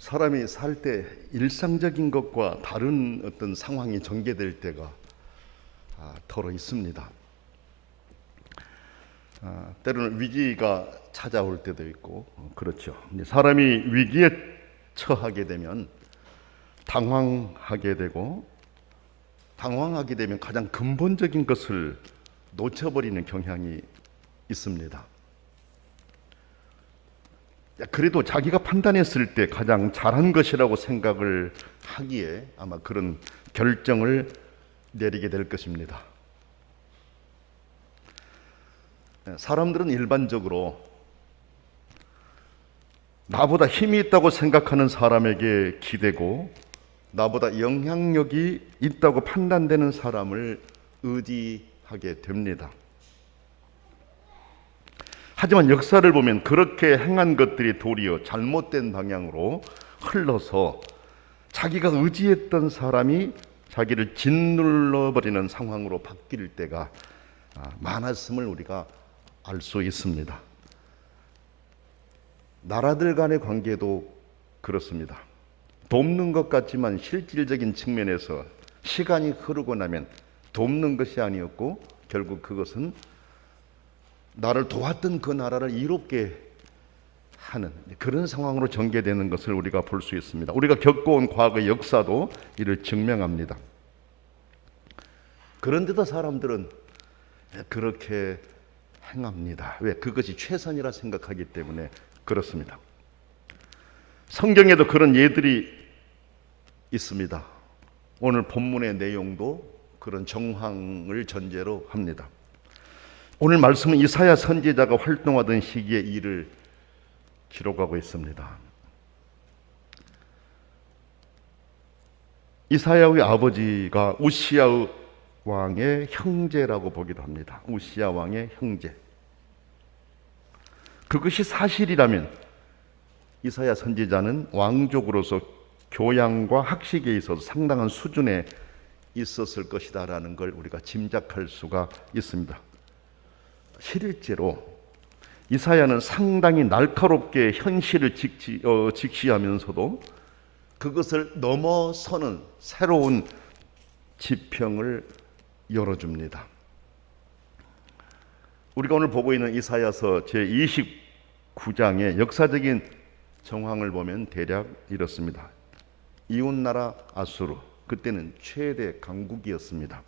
사람이 살 때 일상적인 것과 다른 어떤 상황이 전개될 때가 더러 있습니다. 때로는 위기가 찾아올 때도 있고 그렇죠. 사람이 위기에 처하게 되면 당황하게 되고, 당황하게 되면 가장 근본적인 것을 놓쳐버리는 경향이 있습니다. 그래도 자기가 판단했을 때 가장 잘한 것이라고 생각을 하기에 아마 그런 결정을 내리게 될 것입니다. 사람들은 일반적으로 나보다 힘이 있다고 생각하는 사람에게 기대고, 나보다 영향력이 있다고 판단되는 사람을 의지하게 됩니다. 하지만 역사를 보면 그렇게 행한 것들이 도리어 잘못된 방향으로 흘러서 자기가 의지했던 사람이 자기를 짓눌러버리는 상황으로 바뀔 때가 많았음을 우리가 알 수 있습니다. 나라들 간의 관계도 그렇습니다. 돕는 것 같지만 실질적인 측면에서 시간이 흐르고 나면 돕는 것이 아니었고, 결국 그것은 나를 도왔던 그 나라를 이롭게 하는 그런 상황으로 전개되는 것을 우리가 볼 수 있습니다. 우리가 겪어온 과거의 역사도 이를 증명합니다. 그런데도 사람들은 그렇게 행합니다. 왜? 그것이 최선이라 생각하기 때문에 그렇습니다. 성경에도 그런 예들이 있습니다. 오늘 본문의 내용도 그런 정황을 전제로 합니다. 오늘 말씀은 이사야 선지자가 활동하던 시기의 일을 기록하고 있습니다. 이사야의 아버지가 우시야 왕의 형제라고 보기도 합니다. 우시야 왕의 형제. 그것이 사실이라면 이사야 선지자는 왕족으로서 교양과 학식에 있어서 상당한 수준에 있었을 것이다라는 걸 우리가 짐작할 수가 있습니다. 실제로 이사야는 상당히 날카롭게 현실을 직시하면서도 그것을 넘어서는 새로운 지평을 열어줍니다. 우리가 오늘 보고 있는 이사야서 제29장의 역사적인 정황을 보면 대략 이렇습니다. 이웃나라 아수르, 그때는 최대 강국이었습니다.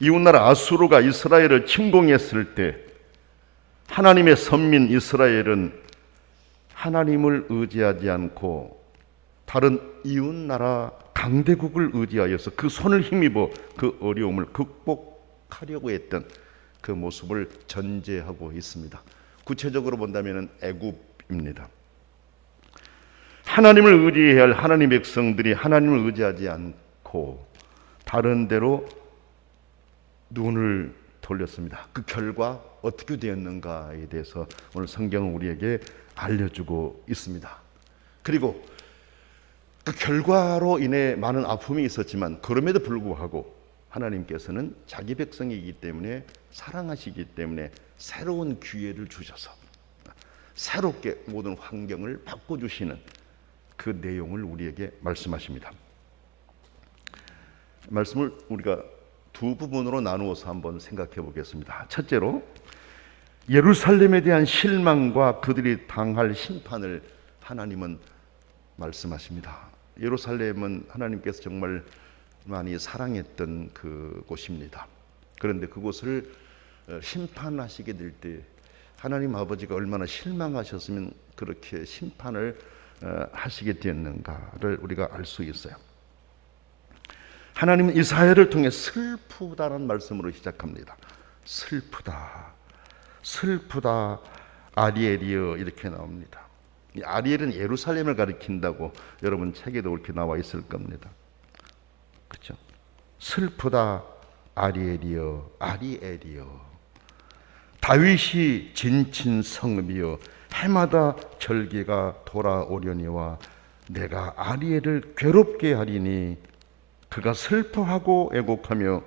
이웃나라 아수르가 이스라엘을 침공했을 때 하나님의 선민 이스라엘은 하나님을 의지하지 않고 다른 이웃나라 강대국을 의지하여서 그 손을 힘입어 그 어려움을 극복하려고 했던 그 모습을 전제하고 있습니다. 구체적으로 본다면 애굽입니다. 하나님을 의지해야 할 하나님의 백성들이 하나님을 의지하지 않고 다른 데로 눈을 돌렸습니다. 그 결과 어떻게 되었는가에 대해서 오늘 성경은 우리에게 알려주고 있습니다. 그리고 그 결과로 인해 많은 아픔이 있었지만 그럼에도 불구하고 하나님께서는 자기 백성이기 때문에, 사랑하시기 때문에 새로운 기회를 주셔서 새롭게 모든 환경을 바꿔주시는 그 내용을 우리에게 말씀하십니다. 말씀을 우리가 두 부분으로 나누어서 한번 생각해 보겠습니다. 첫째로 예루살렘에 대한 실망과 그들이 당할 심판을 하나님은 말씀하십니다. 예루살렘은 하나님께서 정말 많이 사랑했던 그 곳입니다. 그런데 그곳을 심판하시게 될 때 하나님 아버지가 얼마나 실망하셨으면 그렇게 심판을 하시게 되었는가를 우리가 알 수 있어요. 하나님은 이사야를 통해 슬프다라는 말씀으로 시작합니다. 슬프다, 슬프다, 아리엘이여, 이렇게 나옵니다. 이 아리엘은 예루살렘을 가리킨다고 여러분 책에도 이렇게 나와 있을 겁니다. 그렇죠? 슬프다, 아리엘이여, 아리엘이여. 다윗이 진친 성읍이여, 해마다 절기가 돌아오려니와 내가 아리엘을 괴롭게 하리니 그가 슬퍼하고 애곡하며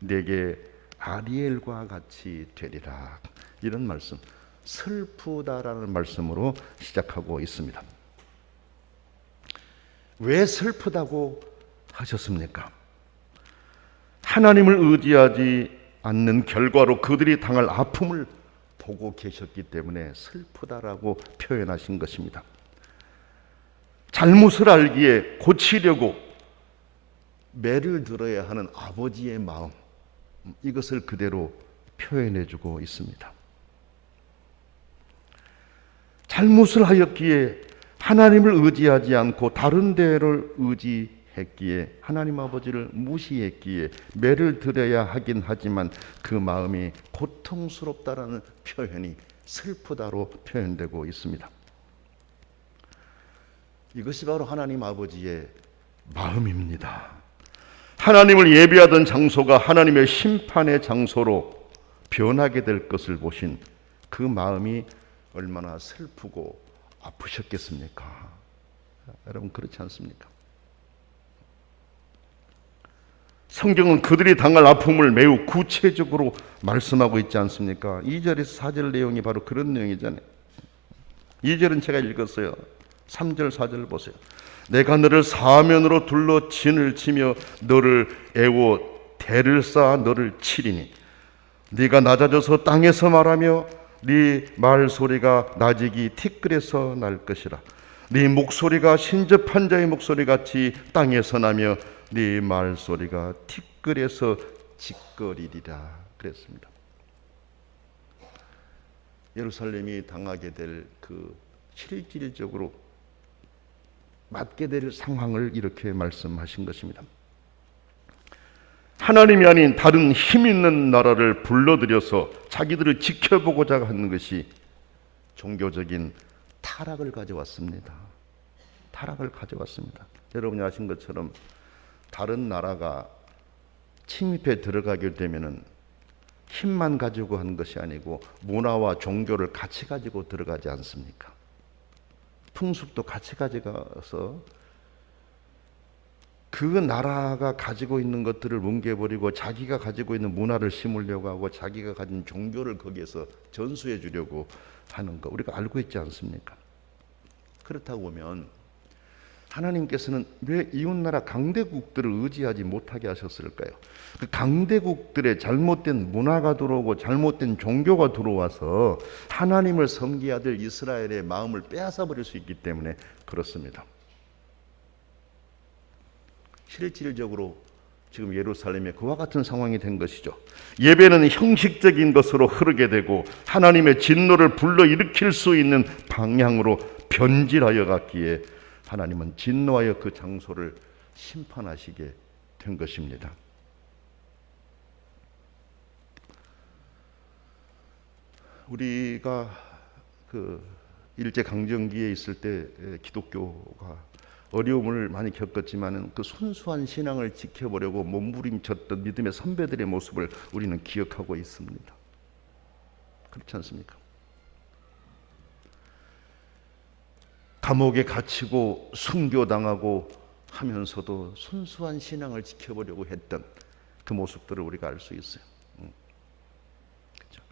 내게 아리엘과 같이 되리라. 이런 말씀, 슬프다라는 말씀으로 시작하고 있습니다. 왜 슬프다고 하셨습니까? 하나님을 의지하지 않는 결과로 그들이 당할 아픔을 보고 계셨기 때문에 슬프다라고 표현하신 것입니다. 잘못을 알기에 고치려고 매를 들어야 하는 아버지의 마음, 이것을 그대로 표현해주고 있습니다. 잘못을 하였기에 하나님을 의지하지 않고 다른 데를 의지했기에 하나님 아버지를 무시했기에 매를 들어야 하긴 하지만 그 마음이 고통스럽다라는 표현이 슬프다로 표현되고 있습니다. 이것이 바로 하나님 아버지의 마음입니다. 하나님을 예배하던 장소가 하나님의 심판의 장소로 변하게 될 것을 보신 그 마음이 얼마나 슬프고 아프셨겠습니까? 여러분, 그렇지 않습니까? 성경은 그들이 당할 아픔을 매우 구체적으로 말씀하고 있지 않습니까? 2절에서 4절 내용이 바로 그런 내용이잖아요. 2절은 제가 읽었어요. 3절 4절 보세요. 내가 너를 사면으로 둘러 진을 치며 너를 애워 대를 쌓아 너를 치리니 네가 낮아져서 땅에서 말하며 네 말소리가 나직이 티끌에서 날 것이라. 네 목소리가 신접한 자의 목소리같이 땅에서 나며 네 말소리가 티끌에서 짓거리리라 그랬습니다. 예루살렘이 당하게 될 그 실질적으로 맞게 될 상황을 이렇게 말씀하신 것입니다. 하나님이 아닌 다른 힘 있는 나라를 불러들여서 자기들을 지켜보고자 하는 것이 종교적인 타락을 가져왔습니다. 타락을 가져왔습니다. 여러분이 아신 것처럼 다른 나라가 침입해 들어가게 되면은 힘만 가지고 하는 것이 아니고 문화와 종교를 같이 가지고 들어가지 않습니까? 풍습도 같이 가져가서 그 나라가 가지고 있는 것들을 뭉개버리고 자기가 가지고 있는 문화를 심으려고 하고 자기가 가진 종교를 거기에서 전수해 주려고 하는 거 우리가 알고 있지 않습니까? 그렇다고 보면 하나님께서는 왜 이웃나라 강대국들을 의지하지 못하게 하셨을까요? 그 강대국들의 잘못된 문화가 들어오고 잘못된 종교가 들어와서 하나님을 섬기어야 될 이스라엘의 마음을 빼앗아 버릴 수 있기 때문에 그렇습니다. 실질적으로 지금 예루살렘에 그와 같은 상황이 된 것이죠. 예배는 형식적인 것으로 흐르게 되고 하나님의 진노를 불러일으킬 수 있는 방향으로 변질하여 갔기에 하나님은 진노하여 그 장소를 심판하시게 된 것입니다. 우리가 그 일제강점기에 있을 때 기독교가 어려움을 많이 겪었지만은 그 순수한 신앙을 지켜보려고 몸부림쳤던 믿음의 선배들의 모습을 우리는 기억하고 있습니다. 그렇지 않습니까? 감옥에 갇히고 순교당하고 하면서도 순수한 신앙을 지켜보려고 했던 그 모습들을 우리가 알 수 있어요. 그렇죠?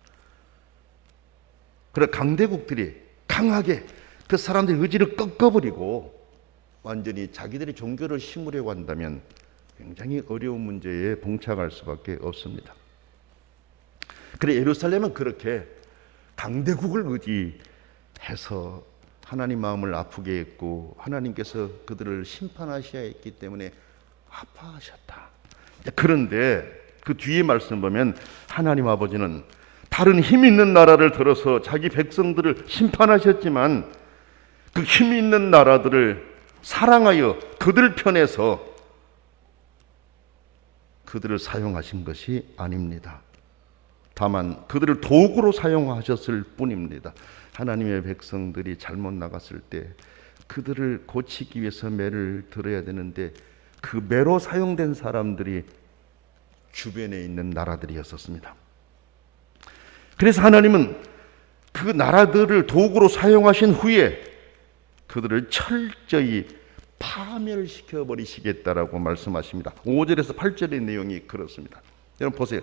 그래 강대국들이 강하게 그 사람들의 의지를 꺾어버리고 완전히 자기들의 종교를 심으려고 한다면 굉장히 어려운 문제에 봉착할 수밖에 없습니다. 그래 예루살렘은 그렇게 강대국을 의지해서 하나님 마음을 아프게 했고 하나님께서 그들을 심판하셔야 했기 때문에 아파하셨다. 그런데 그 뒤에 말씀 보면 하나님 아버지는 다른 힘 있는 나라를 들어서 자기 백성들을 심판하셨지만 그 힘 있는 나라들을 사랑하여 그들 편에서 그들을 사용하신 것이 아닙니다. 다만 그들을 도구로 사용하셨을 뿐입니다. 하나님의 백성들이 잘못 나갔을 때 그들을 고치기 위해서 매를 들어야 되는데 그 매로 사용된 사람들이 주변에 있는 나라들이었습니다. 그래서 하나님은 그 나라들을 도구로 사용하신 후에 그들을 철저히 파멸시켜 버리시겠다라고 말씀하십니다. 5절에서 8절의 내용이 그렇습니다. 여러분 보세요.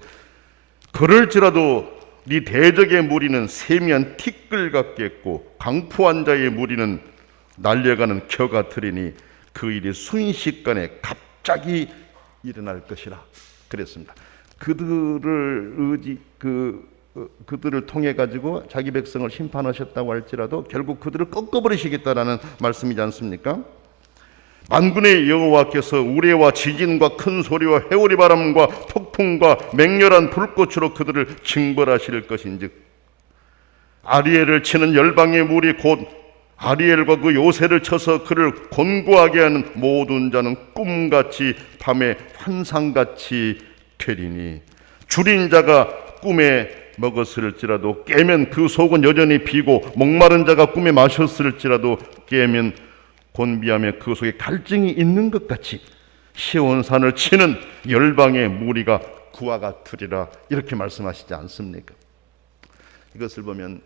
그럴지라도 네 대적의 무리는 세미한 티끌 같겠고 강포한 자의 무리는 날려가는 겨 같으리니 그 일이 순식간에 갑자기 일어날 것이라 그랬습니다. 그들을 통해 가지고 자기 백성을 심판하셨다고 할지라도 결국 그들을 꺾어버리시겠다라는 말씀이지 않습니까? 만군의 여호와께서 우레와 지진과 큰 소리와 해오리 바람과 폭풍과 맹렬한 불꽃으로 그들을 징벌하실 것인즉 아리엘을 치는 열방의 물이 곧 아리엘과 그 요새를 쳐서 그를 곤고하게 하는 모든 자는 꿈같이 밤에 환상같이 되리니 줄인 자가 꿈에 먹었을지라도 깨면 그 속은 여전히 비고 목마른 자가 꿈에 마셨을지라도 깨면 곤비하며 그 속에 갈증이 있는 것 같이 시온산을 치는 열방의 무리가 그와 같으리라 이렇게 말씀하시지 않습니까? 이것을 보면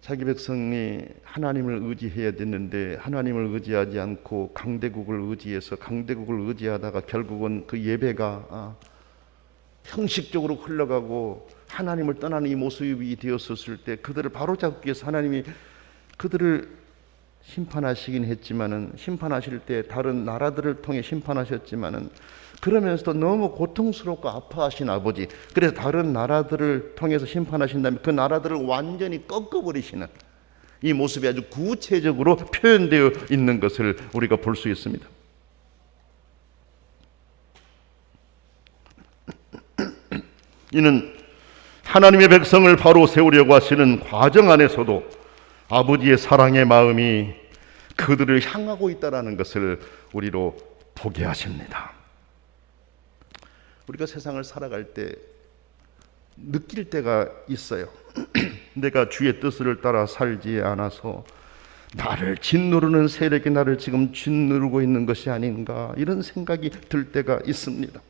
자기 백성이 하나님을 의지해야 되는데 하나님을 의지하지 않고 강대국을 의지해서 강대국을 의지하다가 결국은 그 예배가 형식적으로 흘러가고 하나님을 떠나는 이 모습이 되었었을 때 그들을 바로잡기 위해서 하나님이 그들을 심판하시긴 했지만은 심판하실 때 다른 나라들을 통해 심판하셨지만은 그러면서도 너무 고통스럽고 아파하신 아버지, 그래서 다른 나라들을 통해서 심판하신 다음에 그 나라들을 완전히 꺾어버리시는 이 모습이 아주 구체적으로 표현되어 있는 것을 우리가 볼 수 있습니다. 이는 하나님의 백성을 바로 세우려고 하시는 과정 안에서도 아버지의 사랑의 마음이 그들을 향하고 있다는 것을 우리로 보게 하십니다. 우리가 세상을 살아갈 때 느낄 때가 있어요. 내가 주의 뜻을 따라 살지 않아서 나를 짓누르는 세력이 나를 지금 짓누르고 있는 것이 아닌가 이런 생각이 들 때가 있습니다.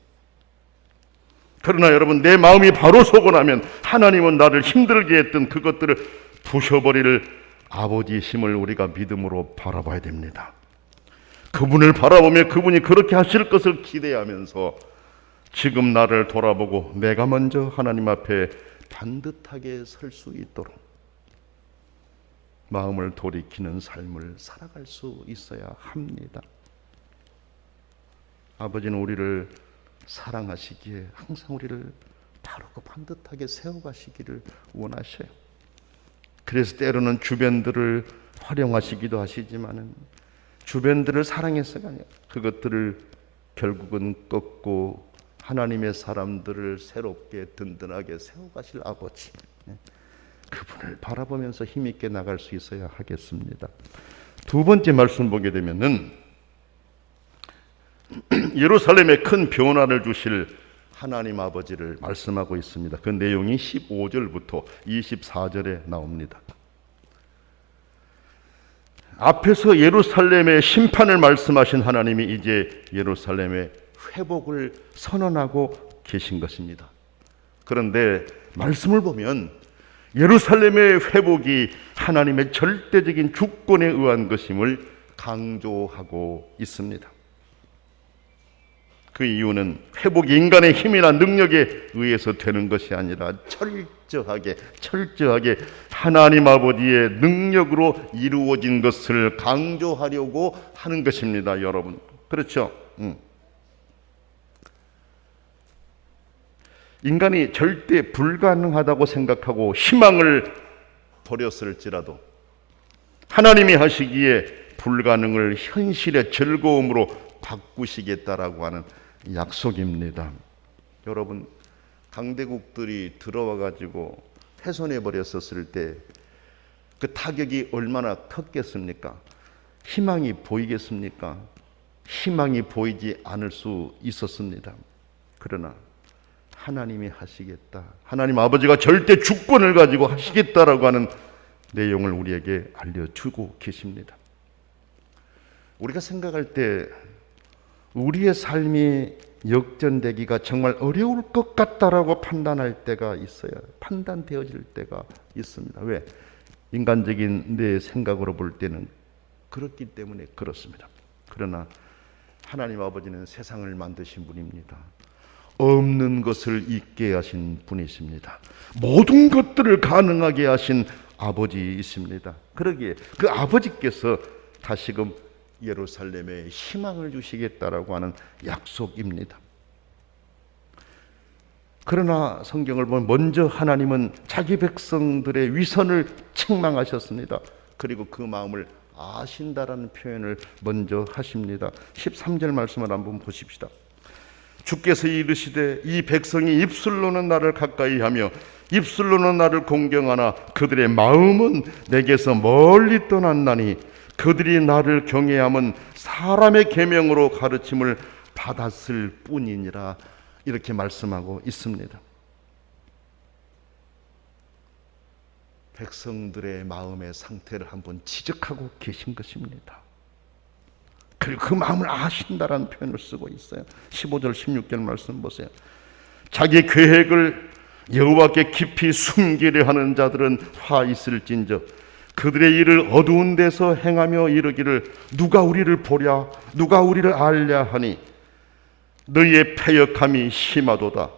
그러나 여러분, 내 마음이 바로 서고 나면 하나님은 나를 힘들게 했던 그것들을 부셔버릴 아버지심을 우리가 믿음으로 바라봐야 됩니다. 그분을 바라보며 그분이 그렇게 하실 것을 기대하면서 지금 나를 돌아보고 내가 먼저 하나님 앞에 반듯하게 설 수 있도록 마음을 돌이키는 삶을 살아갈 수 있어야 합니다. 아버지는 우리를 사랑하시기에 항상 우리를 바르고 반듯하게 세워가시기를 원하셔요. 그래서 때로는 주변들을 활용하시기도 하시지만은 주변들을 사랑해서가 아니라 그것들을 결국은 꺾고 하나님의 사람들을 새롭게 든든하게 세워가실 아버지, 그분을 바라보면서 힘있게 나갈 수 있어야 하겠습니다. 두 번째 말씀 보게 되면은 예루살렘에 큰 변화를 주실 하나님 아버지를 말씀하고 있습니다. 그 내용이 15절부터 24절에 나옵니다. 앞에서 예루살렘의 심판을 말씀하신 하나님이 이제 예루살렘의 회복을 선언하고 계신 것입니다. 그런데 말씀을 보면 예루살렘의 회복이 하나님의 절대적인 주권에 의한 것임을 강조하고 있습니다. 그 이유는 회복이 인간의 힘이나 능력에 의해서 되는 것이 아니라 철저하게 하나님 아버지의 능력으로 이루어진 것을 강조하려고 하는 것입니다. 여러분, 그렇죠? 인간이 절대 불가능하다고 생각하고 희망을 버렸을지라도 하나님이 하시기에 불가능을 현실의 즐거움으로 바꾸시겠다라고 하는 약속입니다. 여러분, 강대국들이 들어와 가지고 훼손해 버렸었을 때 그 타격이 얼마나 컸겠습니까? 희망이 보이겠습니까? 희망이 보이지 않을 수 있었습니다. 그러나 하나님이 하시겠다, 하나님 아버지가 절대 주권을 가지고 하시겠다라고 하는 내용을 우리에게 알려주고 계십니다. 우리가 생각할 때 우리의 삶이 역전되기가 정말 어려울 것 같다라고 판단할 때가 있어요. 판단되어질 때가 있습니다. 왜? 인간적인 내 생각으로 볼 때는 그렇기 때문에 그렇습니다. 그러나 하나님 아버지는 세상을 만드신 분입니다. 없는 것을 있게 하신 분이십니다. 모든 것들을 가능하게 하신 아버지이십니다. 그러기에 그 아버지께서 다시금 예루살렘에 희망을 주시겠다라고 하는 약속입니다. 그러나 성경을 보면 먼저 하나님은 자기 백성들의 위선을 책망하셨습니다. 그리고 그 마음을 아신다라는 표현을 먼저 하십니다. 13절 말씀을 한번 보십시다. 주께서 이르시되 이 백성이 입술로는 나를 가까이 하며 입술로는 나를 공경하나 그들의 마음은 내게서 멀리 떠났나니 그들이 나를 경외함은 사람의 계명으로 가르침을 받았을 뿐이니라. 이렇게 말씀하고 있습니다. 백성들의 마음의 상태를 한번 지적하고 계신 것입니다. 그리고 그 마음을 아신다라는 표현을 쓰고 있어요. 15절 16절 말씀 보세요. 자기 계획을 여호와께 깊이 숨기려 하는 자들은 화 있을진저 그들의 일을 어두운 데서 행하며 이르기를 누가 우리를 보랴 누가 우리를 알랴 하니 너희의 패역함이 심하도다.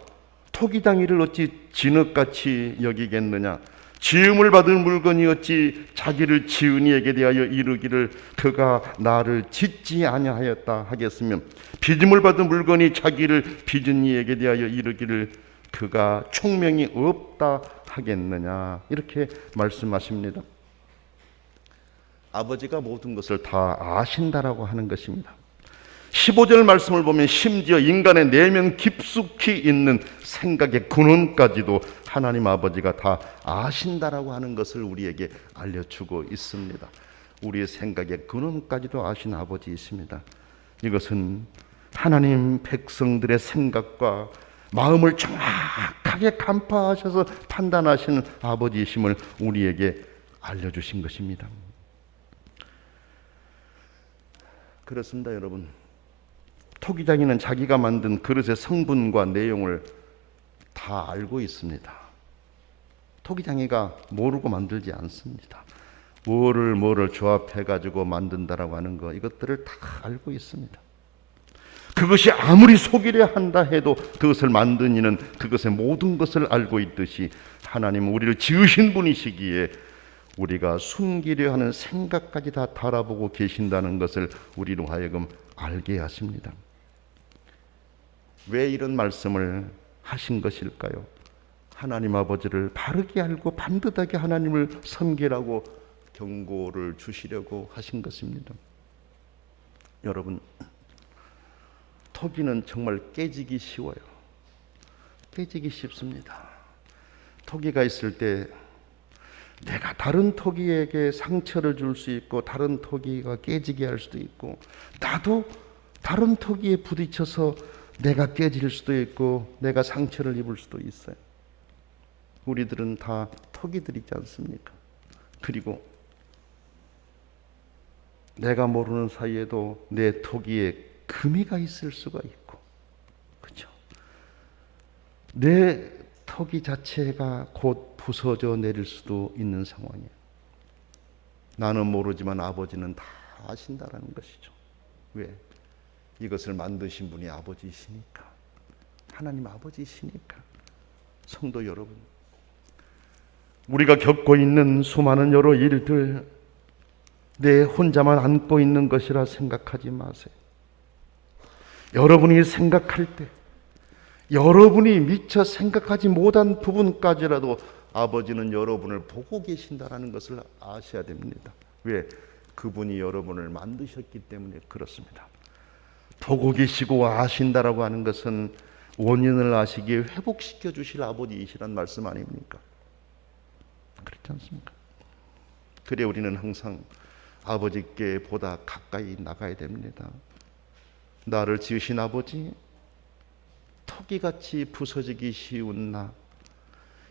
토기장이를 어찌 진흙같이 여기겠느냐. 지음을 받은 물건이 어찌 자기를 지은 이에게 대하여 이르기를 그가 나를 짓지 아니하였다 하겠으며 빚음을 받은 물건이 자기를 빚은 이에게 대하여 이르기를 그가 총명이 없다 하겠느냐. 이렇게 말씀하십니다. 아버지가 모든 것을 다 아신다라고 하는 것입니다. 15절 말씀을 보면 심지어 인간의 내면 깊숙이 있는 생각의 근원까지도 하나님 아버지가 다 아신다라고 하는 것을 우리에게 알려주고 있습니다. 우리의 생각의 근원까지도 아신 아버지이십니다. 이것은 하나님 백성들의 생각과 마음을 정확하게 간파하셔서 판단하시는 아버지이심을 우리에게 알려주신 것입니다. 그렇습니다, 여러분. 토기장이는 자기가 만든 그릇의 성분과 내용을 다 알고 있습니다. 토기장이가 모르고 만들지 않습니다. 뭐를 조합해가지고 만든다라고 하는 거, 이것들을 다 알고 있습니다. 그것이 아무리 속이려 한다 해도 그것을 만든 이는 그것의 모든 것을 알고 있듯이 하나님은 우리를 지으신 분이시기에 우리가 숨기려 하는 생각까지 다 달아보고 계신다는 것을 우리로 하여금 알게 하십니다. 왜 이런 말씀을 하신 것일까요? 하나님 아버지를 바르게 알고 반듯하게 하나님을 섬기라고 경고를 주시려고 하신 것입니다. 여러분, 토기는 정말 깨지기 쉬워요. 깨지기 쉽습니다. 토기가 있을 때 내가 다른 토기에게 상처를 줄 수 있고 다른 토기가 깨지게 할 수도 있고 나도 다른 토기에 부딪혀서 내가 깨질 수도 있고 내가 상처를 입을 수도 있어요. 우리들은 다 토기들이지 않습니까? 그리고 내가 모르는 사이에도 내 토기에 금이가 있을 수가 있고, 그렇죠? 내 토기 자체가 곧 부서져 내릴 수도 있는 상황이에요. 나는 모르지만 아버지는 다 아신다라는 것이죠. 왜? 이것을 만드신 분이 아버지이시니까. 하나님 아버지이시니까. 성도 여러분, 우리가 겪고 있는 수많은 여러 일들 내 혼자만 안고 있는 것이라 생각하지 마세요. 여러분이 생각할 때 여러분이 미처 생각하지 못한 부분까지라도 아버지는 여러분을 보고 계신다라는 것을 아셔야 됩니다. 왜? 그분이 여러분을 만드셨기 때문에 그렇습니다. 보고 계시고 아신다라고 하는 것은 원인을 아시기에 회복시켜 주실 아버지이시란 말씀 아닙니까? 그렇지 않습니까? 그래 우리는 항상 아버지께 보다 가까이 나가야 됩니다. 나를 지으신 아버지, 토기같이 부서지기 쉬운 나,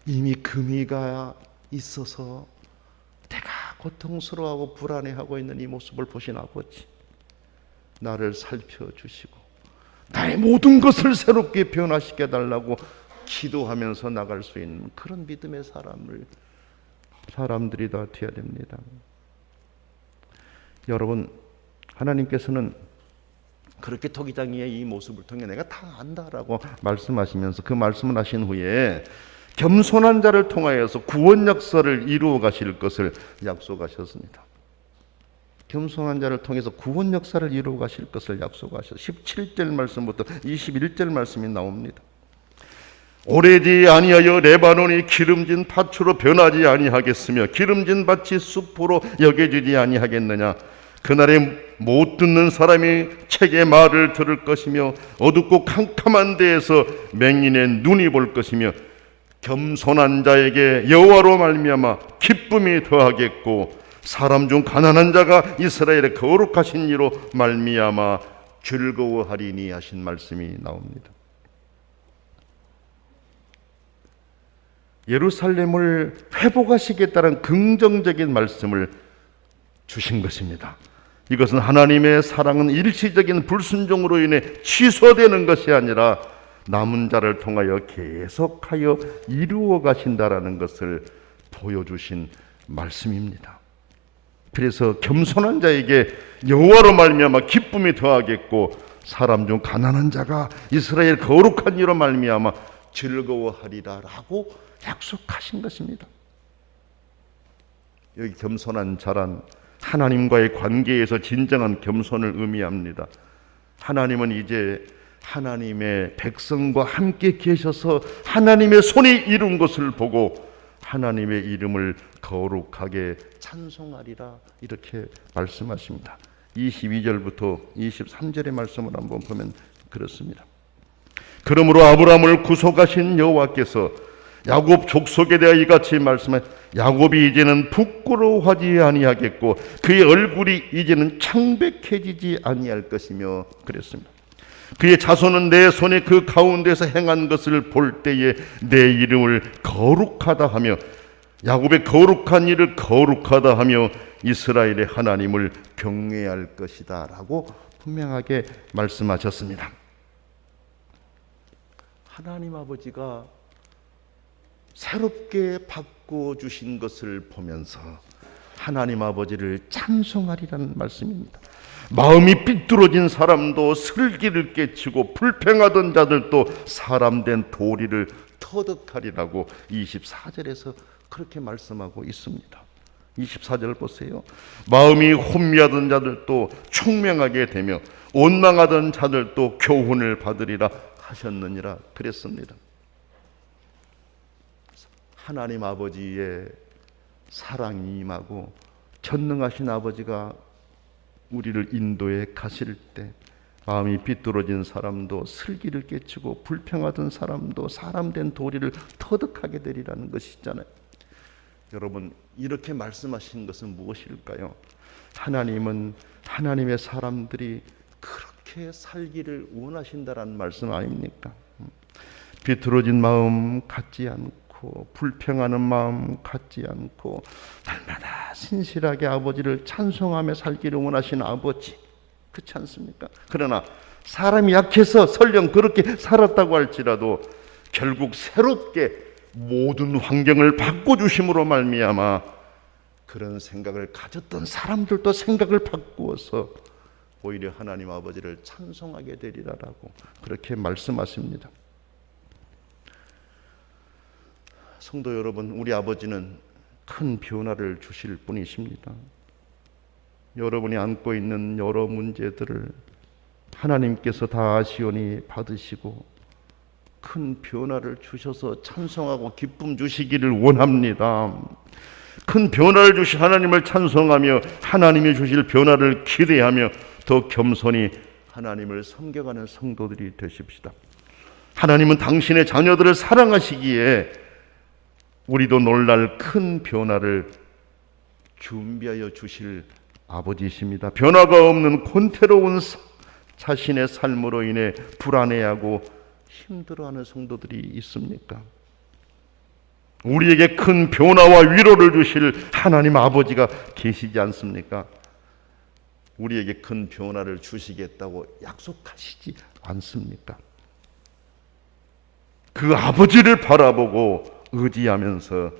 이미 금이가 있어서 내가 고통스러워하고 불안해하고 있는 이 모습을 보신 아버지, 나를 살펴주시고 나의 모든 것을 새롭게 변화시켜 달라고 기도하면서 나갈 수 있는 그런 믿음의 사람들이 다 되어야 됩니다. 여러분, 하나님께서는 그렇게 토기장이의 이 모습을 통해 내가 다 안다라고 말씀하시면서 그 말씀을 하신 후에 겸손한 자를 통하여서 구원 역사를 이루어 가실 것을 약속하셨습니다. 겸손한 자를 통해서 구원 역사를 이루어 가실 것을 약속하셔서 17절 말씀부터 21절 말씀이 나옵니다. 오래지 아니하여 레바논이 기름진 밭으로 변하지 아니하겠으며 기름진 밭이 숲으로 여겨지지 아니하겠느냐. 그날에 못 듣는 사람이 책의 말을 들을 것이며 어둡고 캄캄한 데에서 맹인의 눈이 볼 것이며 겸손한 자에게 여호와로 말미암아 기쁨이 더하겠고 사람 중 가난한 자가 이스라엘의 거룩하신 이로 말미암아 즐거워하리니 하신 말씀이 나옵니다. 예루살렘을 회복하시겠다는 긍정적인 말씀을 주신 것입니다. 이것은 하나님의 사랑은 일시적인 불순종으로 인해 취소되는 것이 아니라 남은 자를 통하여 계속하여 이루어 가신다라는 것을 보여주신 말씀입니다. 그래서 겸손한 자에게 여호와로 말미암아 기쁨이 더하겠고 사람 중 가난한 자가 이스라엘 거룩한 이로 말미암아 즐거워하리라라고 약속하신 것입니다. 여기 겸손한 자란 하나님과의 관계에서 진정한 겸손을 의미합니다. 하나님은 이제 하나님의 백성과 함께 계셔서 하나님의 손이 이룬 것을 보고 하나님의 이름을 거룩하게 찬송하리라 이렇게 말씀하십니다. 22절부터 23절의 말씀을 한번 보면 그렇습니다. 그러므로 아브라함을 구속하신 여호와께서 야곱 족속에 대하여 이같이 말씀해 야곱이 이제는 부끄러워하지 아니하겠고 그의 얼굴이 이제는 창백해지지 아니할 것이며 그랬습니다. 그의 자손은 내 손에 그 가운데서 행한 것을 볼 때에 내 이름을 거룩하다 하며 야곱의 거룩한 일을 거룩하다 하며 이스라엘의 하나님을 경외할 것이다 라고 분명하게 말씀하셨습니다. 하나님 아버지가 새롭게 바꿔주신 것을 보면서 하나님 아버지를 찬송하리라는 말씀입니다. 마음이 삐뚤어진 사람도 슬기를 깨치고 불평하던 자들도 사람된 도리를 터득하리라고 24절에서 그렇게 말씀하고 있습니다. 24절 보세요. 마음이 혼미하던 자들도 총명하게 되며 원망하던 자들도 교훈을 받으리라 하셨느니라 그랬습니다. 하나님 아버지의 사랑이 임하고 전능하신 아버지가 우리를 인도해 가실 때 마음이 삐뚤어진 사람도 슬기를 깨치고 불평하던 사람도 사람된 도리를 터득하게 되리라는 것이잖아요. 여러분, 이렇게 말씀하신 것은 무엇일까요? 하나님은 하나님의 사람들이 그렇게 살기를 원하신다라는 말씀 아닙니까? 삐뚤어진 마음 갖지 않고 불평하는 마음 갖지 않고 날마다 신실하게 아버지를 찬송하며 살기를 원하시는 아버지, 그렇지 않습니까? 그러나 사람이 약해서 설령 그렇게 살았다고 할지라도 결국 새롭게 모든 환경을 바꿔주심으로 말미암아 그런 생각을 가졌던 사람들도 생각을 바꾸어서 오히려 하나님 아버지를 찬송하게 되리라라고 그렇게 말씀하십니다. 성도 여러분, 우리 아버지는 큰 변화를 주실 분이십니다. 여러분이 안고 있는 여러 문제들을 하나님께서 다 아시오니 받으시고 큰 변화를 주셔서 찬송하고 기쁨 주시기를 원합니다. 큰 변화를 주신 하나님을 찬송하며 하나님이 주실 변화를 기대하며 더 겸손히 하나님을 섬겨가는 성도들이 되십시다. 하나님은 당신의 자녀들을 사랑하시기에 우리도 놀랄 큰 변화를 준비하여 주실 아버지이십니다. 변화가 없는 곤태로운 자신의 삶으로 인해 불안해하고 힘들어하는 성도들이 있습니까? 우리에게 큰 변화와 위로를 주실 하나님 아버지가 계시지 않습니까? 우리에게 큰 변화를 주시겠다고 약속하시지 않습니까? 그 아버지를 바라보고 의지하면서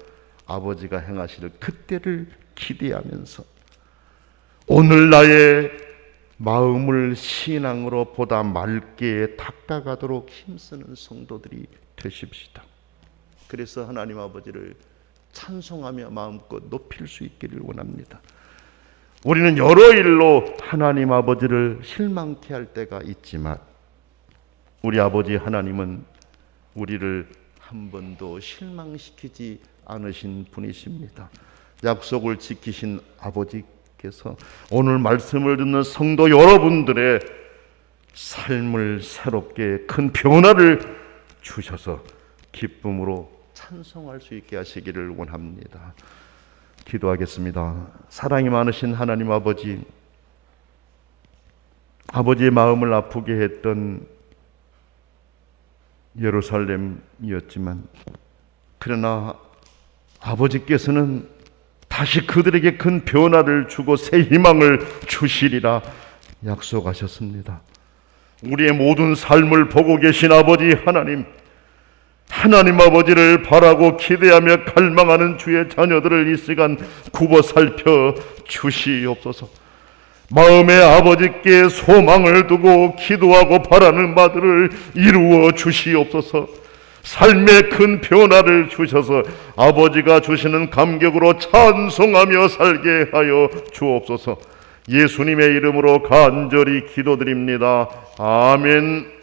아버지가 행하실 그때를 기대하면서 오늘 나의 마음을 신앙으로 보다 맑게 닦아가도록 힘쓰는 성도들이 되십시다. 그래서 하나님 아버지를 찬송하며 마음껏 높일 수 있기를 원합니다. 우리는 여러 일로 하나님 아버지를 실망케 할 때가 있지만 우리 아버지 하나님은 우리를 한 번도 실망시키지 않으신 분이십니다. 약속을 지키신 아버지께서 오늘 말씀을 듣는 성도 여러분들의 삶을 새롭게 큰 변화를 주셔서 기쁨으로 찬송할 수 있게 하시기를 원합니다. 기도하겠습니다. 사랑이 많으신 하나님 아버지, 아버지의 마음을 아프게 했던 예루살렘이었지만 그러나 아버지께서는 다시 그들에게 큰 변화를 주고 새 희망을 주시리라 약속하셨습니다. 우리의 모든 삶을 보고 계신 아버지 하나님, 하나님 아버지를 바라고 기대하며 갈망하는 주의 자녀들을 이 시간 굽어 살펴 주시옵소서. 마음의 아버지께 소망을 두고 기도하고 바라는 바들을 이루어 주시옵소서. 삶의 큰 변화를 주셔서 아버지가 주시는 감격으로 찬송하며 살게 하여 주옵소서. 예수님의 이름으로 간절히 기도드립니다. 아멘.